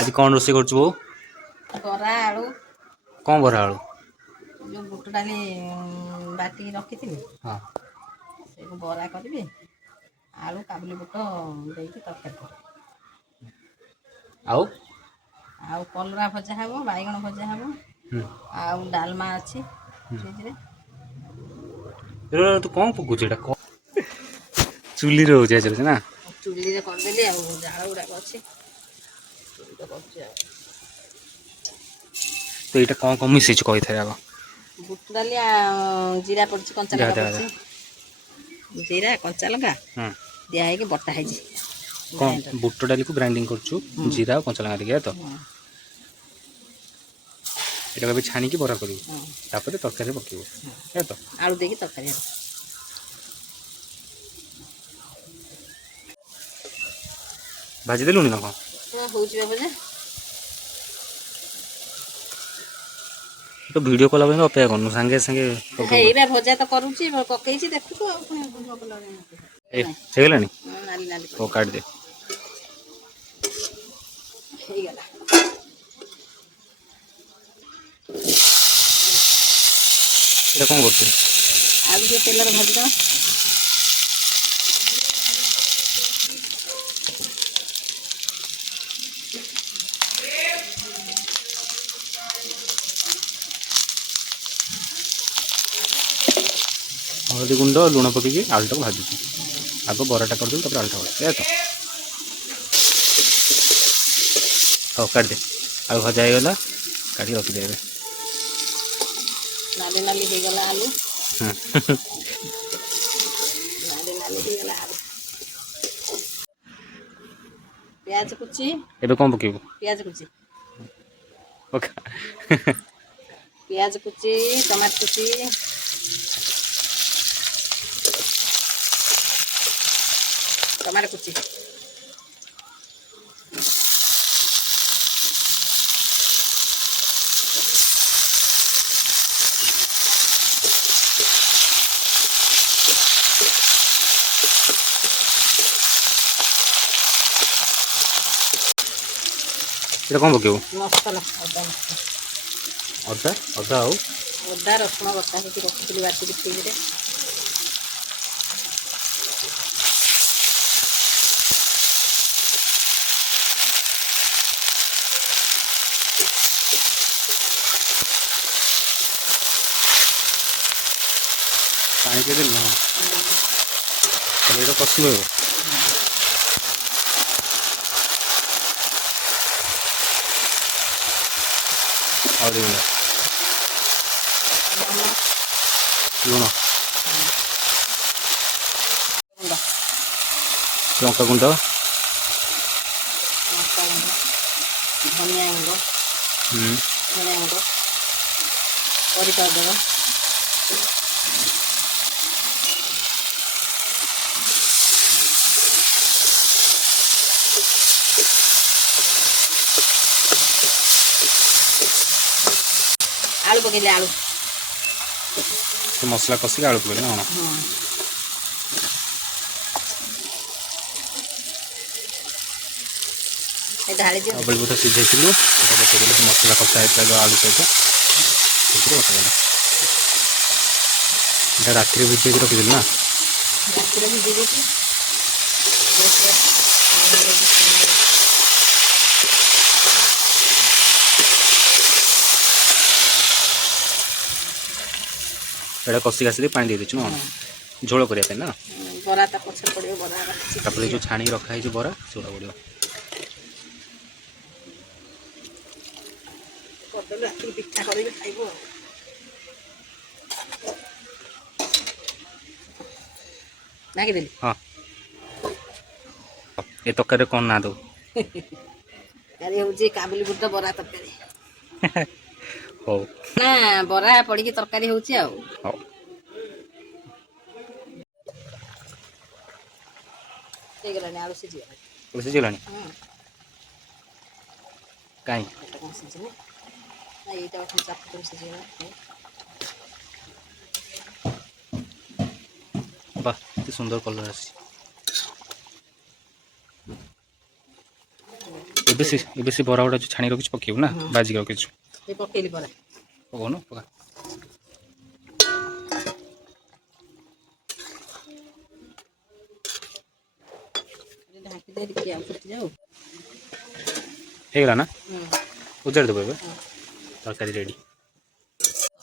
आज कौन रोसे कर बरा आलू कौन बरा आलू जो बुट डाली बाटी रखी थी हाँ से बरा करी आलू काबुली बुट देकी तरकारी आउ आउ कलरा भजा हब बैगण भजा हब आउ डालमा अच्छी फ्रिज तू कौन पकुच चुली रोचे ना चुली रे करदेली आ झाड़ गुड़ाक अच्छी तो यहाँ कौन कौन मिसई कही थे आग बुट डाली जीरा पड़ी कंचा लगा पड़ी जीरा कंचा लगा दिखाई बटा है कौन बुट डाली को ग्राइंडिंग कर जीरा कंचा लगा दिया तो এটা কবে ছানিকি বড়া করিব তারপরে তরকারি পকাইব হ্যাঁ তো আলু দেকি তরকারি ভাজি দেলুনি না কম হউছি বাবা তো ভিডিও কল ପାଇଁ ଅପେକ୍ଷା କରନୁ ସାଙ୍ଗେ ସାଙ୍ଗେ ହେଇରା ଭଜା ତ କରୁଛି ପକେଇଛି ଦେଖୁଛୁ ଆଉ ହେଇଗଲାଣି ନାଲି ନାଲି ହଉ କାଟି ଦେ ହେଇଗଲା এটা কোন করছিস আলু দিয়ে তেলরে ভাজি দাও हलदी गुंड लुण पकईकि आलूटा को भाजुँ आग बराटा करदेलु तापर आलूटा भाजा तो हाँ काट दे आलू भजा होगा काटी रखिदे नाली नाली हो गला आलू नाली नाली हो गला आलू प्याज कुची एबे कौन पकेबो प्याज कुची ओके प्याज कुची टमाटर कुची टमाटर कुची এটা কম পকেবো मसला अदा अदा आउ अदा रसुण बटा होती रखी बाटिक फ्रिज रे पानी के देलु हाँ तब ये कषिब और लुण लंका गुंड धनिया गुंड धनिया गुंड करी पाउडर आलू पकेले आलू मसला कषिक आलू पकड़ ना ढाली दियो बड़ी बुटा सीझे मसला कषा होता आलू सहित राति भिजे रखिदेलु ना राति भिजे देती एटा कषिक आस पानी दे देछु ना झोल करने ना बरा ता पछे पड़ियो बरा तापर जो छाणी रखा है बरा सेटा पड़ियो करदेलु राति पिठा करिवे खाइबो नागी देली हाँ ये तरकारी कौन ना दो तरकारी होची काबुली बुट बरा तरकारी हो ना बरा पड़ी की तरकारी होची आ हो हे गलानी आलू सिझी बुझिलानी काई कौन सिझी ना एटा अपन चाप तुम सिझी ना वाह कितनी सुंदर कलर आसी ଏବେ ସେ ବରା ଗୁଡ଼ା ଛାଣି ରଖିଛୁ ପକେଇବୁ ନା ବାଜିକି ରଖିଛୁ ଏ ପକେଇଲି ପରେ ପକଉନୁ ପକା ଢାଙ୍କି ଦେଇ ଟିକେ ଆଉ ଫୁଟି ଯାଉ ହେଇଗଲା ନା ଉଜାଡ଼ି ଦେବୁ ଏବେ ତରକାରୀ ରେଡ଼ି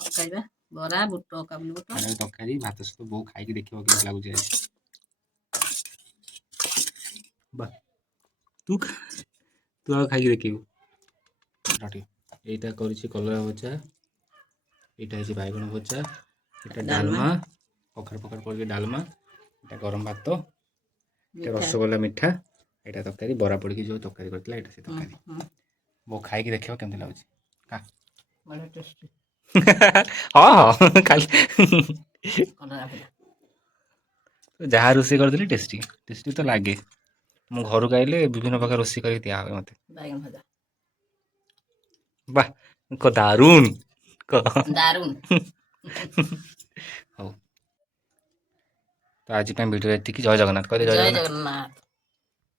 ଖାଇବା ବରା ବୁଟ କାବୁଲି ବୁଟ ତରକାରୀ ଭାତ ସହିତ ବୋଉ ଖାଇକି ଦେଖିବ କେମିତି ଲାଗୁଛି ଆଜି ବା ତୁ ଆଉ ଖାଇକି ଦେଖିବୁ এইটা କରିଛି କଲରା ଭଜା এইটা ହେଇଛି ବାଇଗଣ ଭଜା এটা ଡାଲମା କଖାରୁ ପଡ଼ିକି ଡାଲମା এটা ଗରମ ଭାତ এটা ରସଗୋଲା ମିଠା এটা ତରକାରୀ ବରା ପଡ଼ିକି ଯେଉଁ ତରକାରୀ କରିଥିଲା ଏଇଟା ସେ ତରକାରୀ ବୋଉ ଖାଇକି ଦେଖିବ କେମିତି ଲାଗୁଛି ହଁ ହଁ ଖାଲି ଯାହା ରୋଷେଇ କରିଦେଲି ଟେଷ୍ଟି ଟେଷ୍ଟି ତ ଲାଗେ ମୁଁ ଘରକୁ ଆଇଲେ ବିଭିନ୍ନ ପ୍ରକାର ରୋଷେଇ କରିକି ଦିଆ ହୁଏ ମୋତେ ବାଇଗଣ ଭଜା ବାহ ଦାରୁଣ ଦାରୁଣ ହଉ ତ ଆଜି ପାଇଁ ଭିଡ଼ିଓ ଏତିକି ଜୟ ଜଗନ୍ନାଥ କହିଲେ ଜୟ ଜଗନ୍ନାଥ ଜଗନ୍ନାଥ